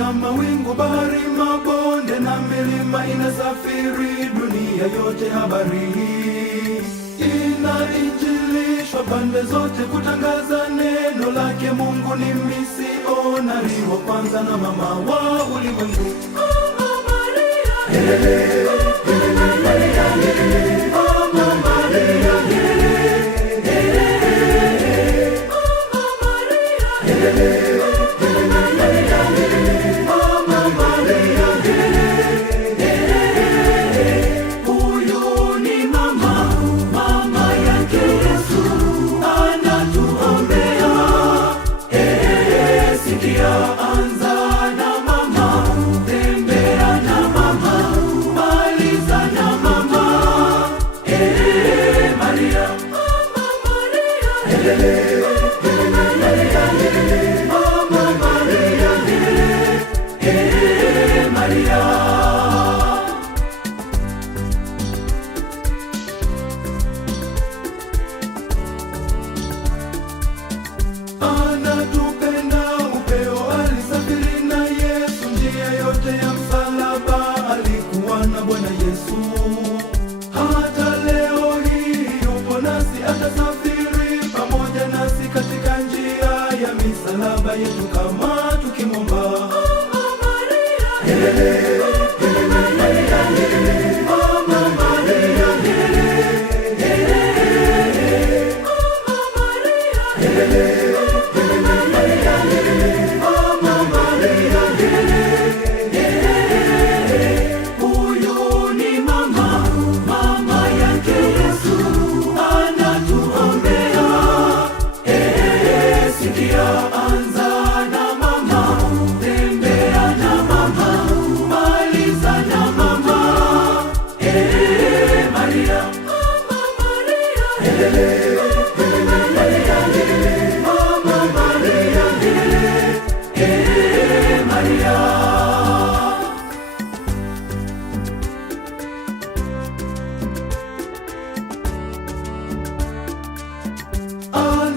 na mawingu, bahari, mabonde na milima inasafiri, dunia yote habari hii inainjilishwa pande zote, kutangaza neno lake Mungu. Ni misionari wa kwanza na mama wa ulimwengu. Mama Maria, helele, Mama Maria, helele, Mama Maria, helele, helele, Mama Maria, helele. Misalaba yetu kama tukimwomba Mama Maria, helele, Mama Maria, helele, Mama Maria, helele, helele, Mama Maria, helele, Mama Maria, helele, Mama Maria, helele, helele. Huyu ni mama yake Yesu, anatuombea. Sikia,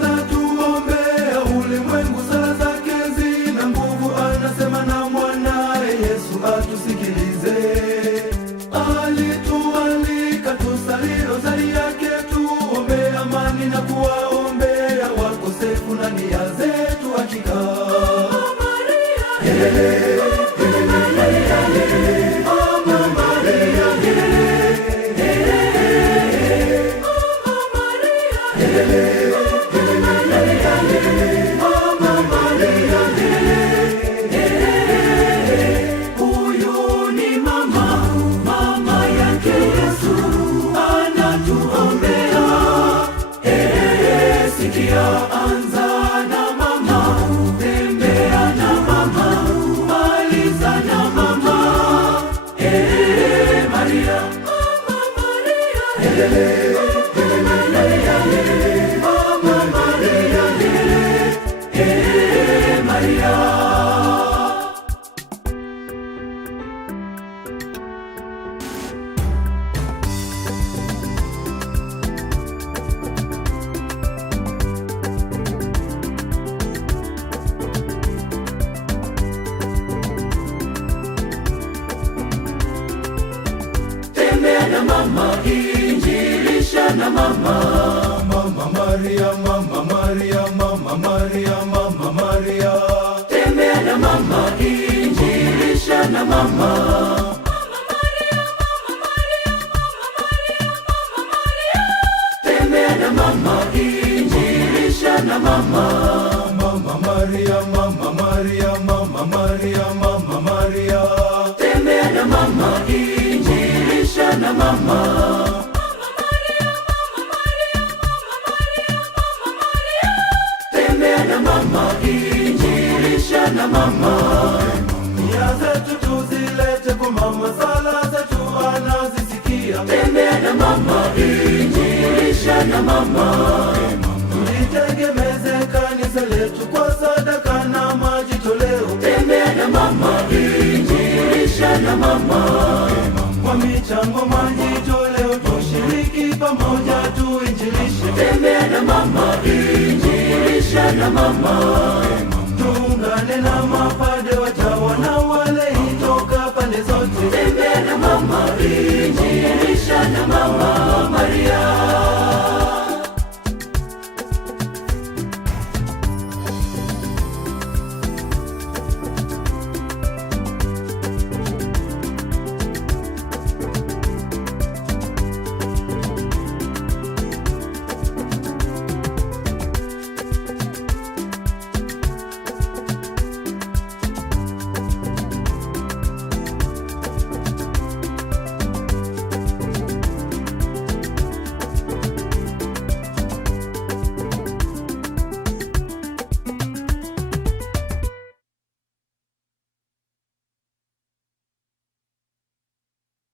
anatuombea ulimwengu, sala zake zina nguvu, anasema na mwanae Yesu atusikilize. Alitualika tusali rozari yake, tuombe amani na kuwaombea wakosefu na nia zetu hakika. Mama Maria, helele, Mama Maria, helele, Mama Maria, helele, helele, Mama Maria, helele. Huyu ni mama yake Yesu, anatuombea. Sikia, anza na mama, tembea na mama, maliza na mama. Maria, Mama Maria, helele, Mama Maria, helele, Mama Maria, helele, Maria. Tembea na mama, injilisha na mama. Mama Maria, Mama Maria, Mama Maria, Mama Maria. Tembea na mama, injilisha na mama. Mama Maria, Mama Maria, Mama Maria, Mama Maria. Tembea na mama, injilisha na mama. Mama Maria, Mama Maria, Mama Maria, Mama Maria. Tembea na mama, injilisha na mama. Mama Maria, Mama Maria, Mama Maria, Mama Maria. Tembea na mama, injilisha na mama. Nia zetu tuzilete kwa mama, sala zetu anazisikia. Tembea na mama, injilisha na mama. Tulitegemeze kanisa letu kwa sadaka na majitoleo. Tembea na mama, injilisha na mama. Kwa michango, majitoleo, tushiriki pamoja tuinjilishe. Tembea na mama, injilisha na mama. Tuungane na mapadre